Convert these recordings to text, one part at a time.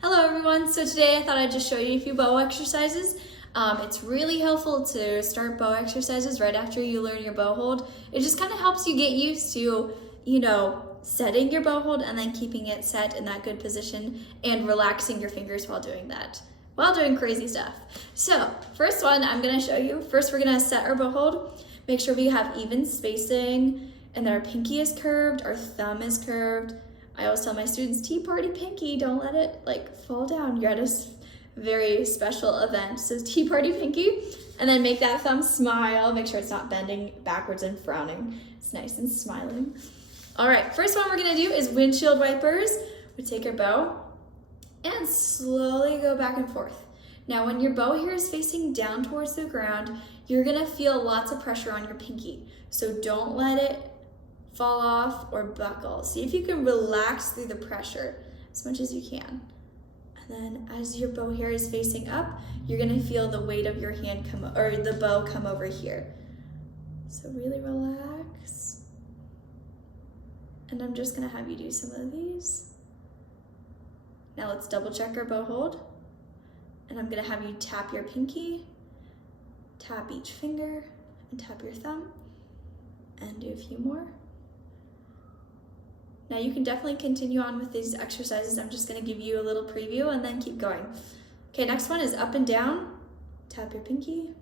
Hello everyone, so today I thought I'd just show you a few bow exercises. It's really helpful to start bow exercises right after you learn your bow hold. It just kind of helps you get used to, setting your bow hold and then keeping it set in that good position and relaxing your fingers while doing that, while doing crazy stuff. So, first one I'm gonna show you. First we're gonna set our bow hold. Make sure we have even spacing and that our pinky is curved, our thumb is curved. I always tell my students, tea party pinky, don't let it fall down. You're at a very special event. So tea party pinky, and then make that thumb smile. Make sure it's not bending backwards and frowning. It's nice and smiling. All right, first one we're gonna do is windshield wipers. We take our bow and slowly go back and forth. Now when your bow here is facing down towards the ground, you're gonna feel lots of pressure on your pinky. So don't let it fall off or buckle. See if you can relax through the pressure as much as you can. And then as your bow hair is facing up, you're gonna feel the weight of your hand the bow come over here. So really relax. And I'm just gonna have you do some of these. Now let's double check our bow hold. And I'm gonna have you tap your pinky, tap each finger, and tap your thumb, and do a few more. Now you can definitely continue on with these exercises. I'm just gonna give you a little preview and then keep going. Okay, next one is up and down. Tap your pinky,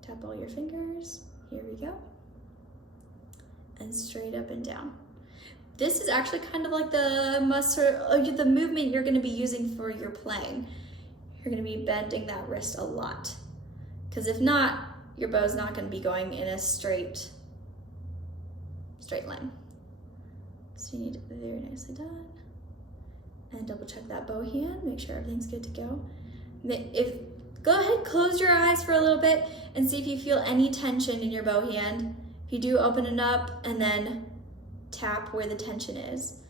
tap all your fingers. Here we go. And straight up and down. This is actually kind of like the movement you're gonna be using for your playing. You're gonna be bending that wrist a lot. Because if not, your bow's not gonna be going in a straight line. So you need it very nicely done. And double check that bow hand, make sure everything's good to go. Go ahead, close your eyes for a little bit and see if you feel any tension in your bow hand. If you do, open it up and then tap where the tension is.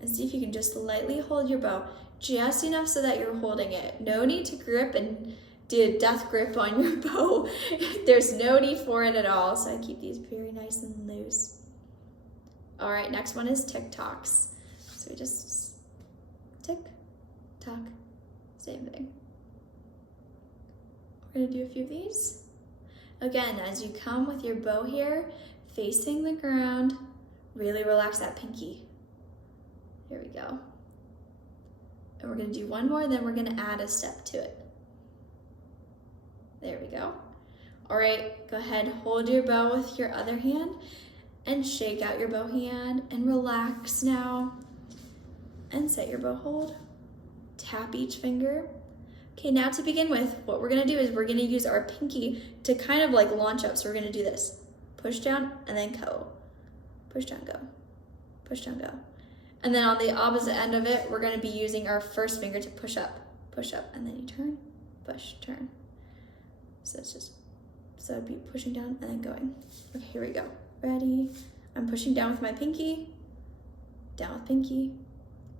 And see if you can just lightly hold your bow, just enough so that you're holding it. No need to grip and do a death grip on your bow. There's no need for it at all. So I keep these very nice and loose. All right, next one is tick-tocks. So we just tick-tock, same thing. We're gonna do a few of these. Again, as you come with your bow here, facing the ground, really relax that pinky. Here we go. And we're gonna do one more, then we're gonna add a step to it. There we go. All right, go ahead, hold your bow with your other hand and shake out your bow hand and relax now. And set your bow hold. Tap each finger. Okay, now to begin with, what we're gonna do is we're gonna use our pinky to kind of launch up. So we're gonna do this. Push down and then go. Push down, go. Push down, go. And then on the opposite end of it, we're gonna be using our first finger to push up, and then you turn, push, turn. So it'd be pushing down and then going. Okay, here we go. Ready? I'm pushing down with my pinky, down with pinky,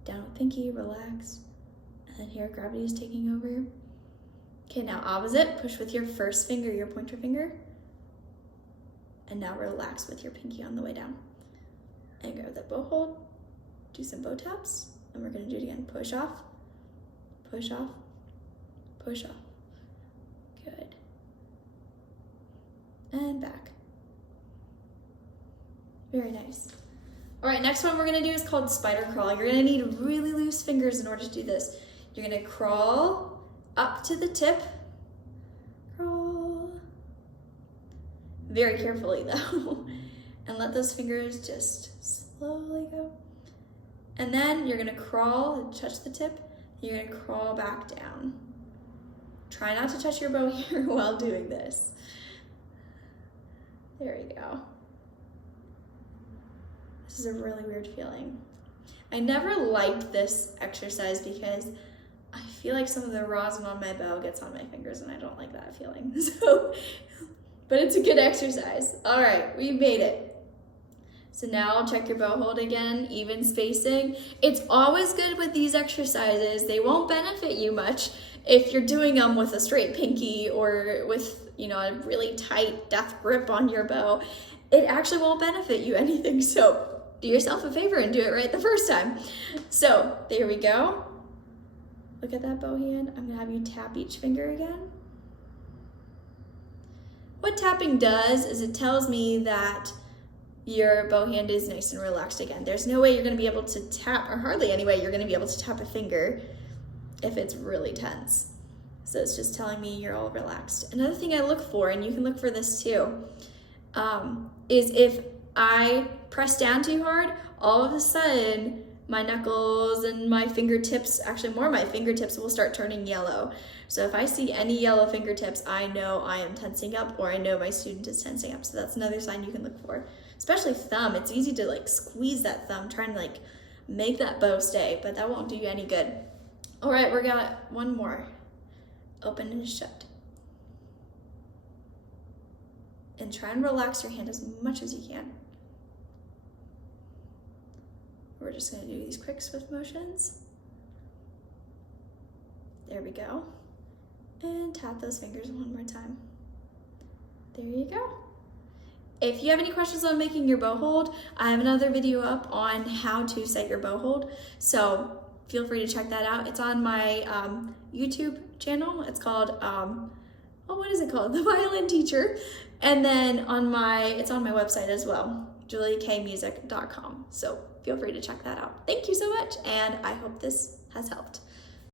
down with pinky, relax. And then here, gravity is taking over. Okay, now opposite, push with your first finger, your pointer finger. And now relax with your pinky on the way down. And grab that bow hold, do some bow taps, and we're gonna do it again. Push off, push off, push off. Good. And back. Very nice. All right, next one we're gonna do is called spider crawl. You're gonna need really loose fingers in order to do this. You're gonna crawl up to the tip. Crawl. Very carefully though. And let those fingers just slowly go. And then you're gonna crawl, touch the tip. You're gonna crawl back down. Try not to touch your bow here while doing this. There you go. This is a really weird feeling. I never liked this exercise because I feel like some of the rosin on my bow gets on my fingers and I don't like that feeling. But it's a good exercise. All right, we made it. So now I'll check your bow hold again, even spacing. It's always good with these exercises. They won't benefit you much if you're doing them with a straight pinky or with a really tight death grip on your bow. It actually won't benefit you anything. So do yourself a favor and do it right the first time. So there we go. Look at that bow hand. I'm gonna have you tap each finger again. What tapping does is it tells me that your bow hand is nice and relaxed again. There's no way you're gonna be able to tap, or hardly any way you're gonna be able to tap a finger if it's really tense. So it's just telling me you're all relaxed. Another thing I look for, and you can look for this too, is if I press down too hard, all of a sudden my knuckles and my fingertips, actually more my fingertips, will start turning yellow. So if I see any yellow fingertips, I know I am tensing up, or I know my student is tensing up. So that's another sign you can look for. Especially thumb, it's easy to like squeeze that thumb, trying to like make that bow stay, but that won't do you any good. All right, we got one more. Open and shut. And try and relax your hand as much as you can. We're just gonna do these quick swift motions. There we go. And tap those fingers one more time. There you go. If you have any questions on making your bow hold, I have another video up on how to set your bow hold. So feel free to check that out. It's on my YouTube channel. It's called, what is it called? The Violin Teacher. And then it's on my website as well, juliakmusic.com. So feel free to check that out. Thank you so much, and I hope this has helped.